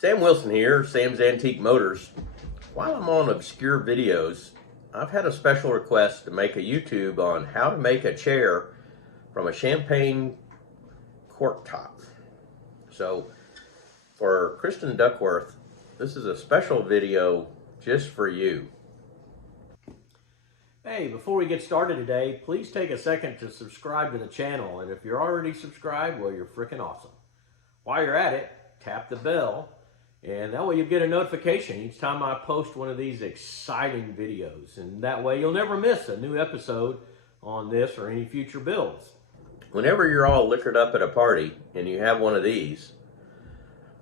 Sam Wilson here, Sam's Antique Motors. While I'm on obscure videos, I've had a special request to make a YouTube on how to make a chair from a champagne cork top. So for Kristen Duckworth, this is a special video just for you. Hey, before we get started today, please take a second to subscribe to the channel. And if you're already subscribed, well, you're freaking awesome. While you're at it, tap the bell, and that way you'll get a notification each time I post one of these exciting videos. And that way you'll never miss a new episode on this or any future builds. Whenever you're all liquored up at a party and you have one of these,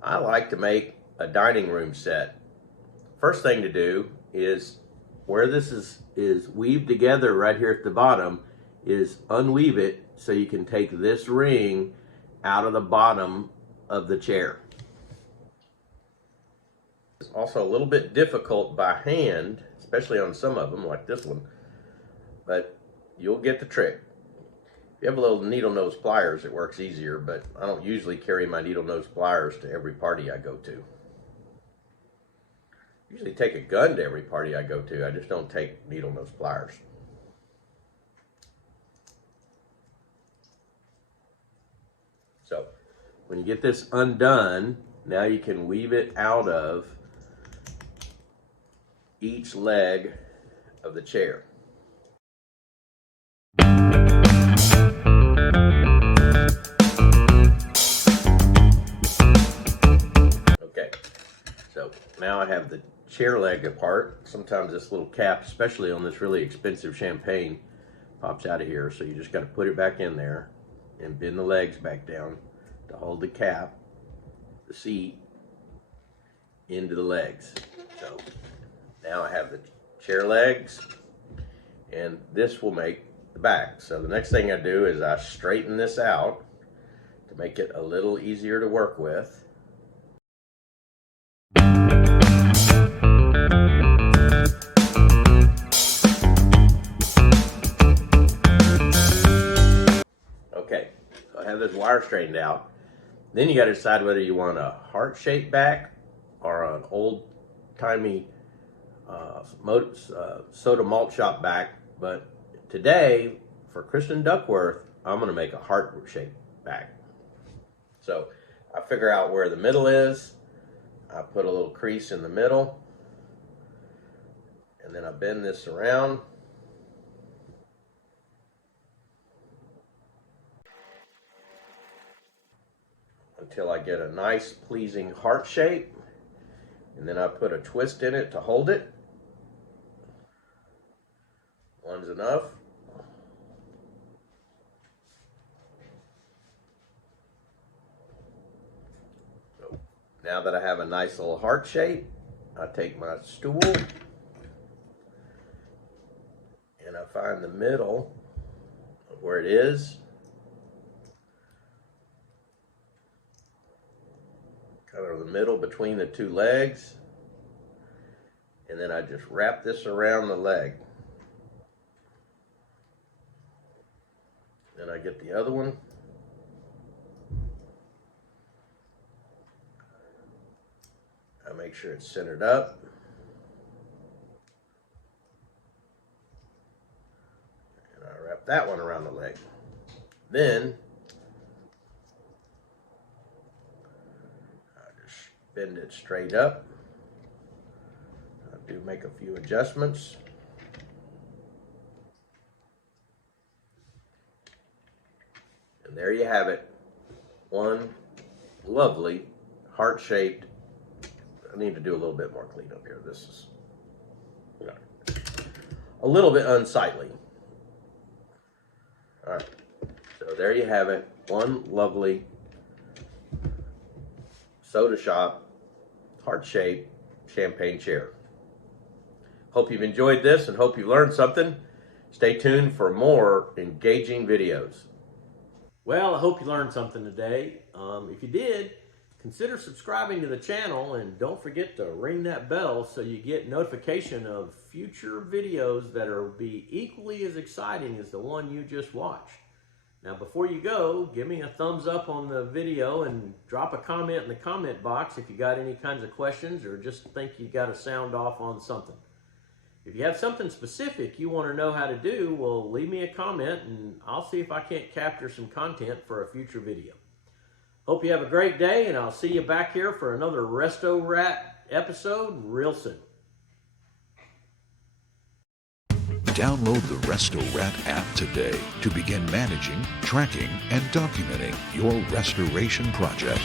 I like to make a dining room set. First thing to do is, where this is weaved together right here at the bottom, is unweave it so you can take this ring out of the bottom of the chair. It's also a little bit difficult by hand, especially on some of them like this one, but you'll get the trick. If you have a little needle nose pliers, it works easier, but I don't usually carry my needle nose pliers to every party I go to. I usually take a gun to every party I go to. I just don't take needle nose pliers. So when you get this undone, now you can weave it out of each leg of the chair. Okay, so now I have the chair leg apart. Sometimes this little cap, especially on this really expensive champagne, pops out of here, so you just got to put it back in there and bend the legs back down to hold the cap, the seat, into the legs. So now I have the chair legs, and this will make the back. So the next thing I do is I straighten this out to make it a little easier to work with. Okay, so I have this wire straightened out. Then you got to decide whether you want a heart-shaped back or an old-timey soda malt shop back. But today, for Kristen Duckworth, I'm going to make a heart-shaped back. So I figure out where the middle is. I put a little crease in the middle, and then I bend this around. Until I get a nice, pleasing heart shape, and then I put a twist in it to hold it. One's enough. So now that I have a nice little heart shape, I take my stool and I find the middle of where it is. Kind of the middle between the two legs, and then I just wrap this around the leg. Then I get the other one. I make sure it's centered up. And I wrap that one around the leg. Then bend it straight up. I do make a few adjustments. And there you have it. One lovely heart-shaped. I need to do a little bit more cleanup here. This is a little bit unsightly. All right. So there you have it. One lovely soda shop heart-shaped champagne chair. Hope you've enjoyed this and hope you learned something. Stay tuned for more engaging videos. Well, I hope you learned something today. If you did, consider subscribing to the channel, and don't forget to ring that bell so you get notification of future videos that will be equally as exciting as the one you just watched. Now, before you go, give me a thumbs up on the video and drop a comment in the comment box if you got any kinds of questions or just think you got to sound off on something. If you have something specific you want to know how to do, well, leave me a comment and I'll see if I can't capture some content for a future video. Hope you have a great day, and I'll see you back here for another Resto-Rat episode real soon. Download the Resto-Rat app today to begin managing, tracking, and documenting your restoration project.